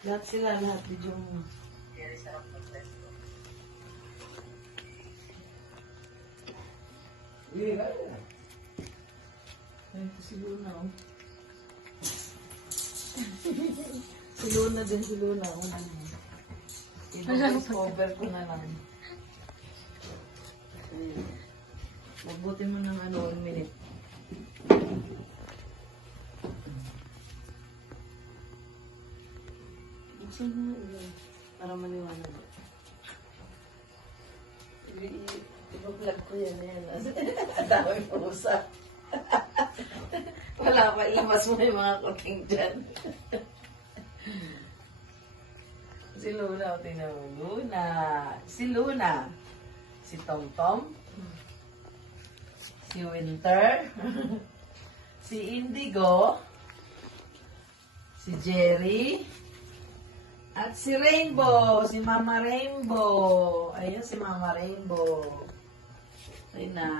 Lahat sila, lahat. Video mo. Very sarap mag-resto. Hindi, kaya. Ay, ito si Luna, oh. Si Luna din, si Luna. Oh. I-cover ko na lang. Ayun. Magbutin mo ng 1 minute. Buksan mo yun. Para maliwanag. I-vlog ko yan. Ang daming pusa. Wala pa, ilabas mo yung mga kuting dyan. Si Luna, o tingnan mo. Luna. Si Luna. Si Tom Tom. Si Winter. Si Indigo. Si Jerry. At si Rainbow. Si Mama Rainbow. Ayun si Mama Rainbow. Ayun na.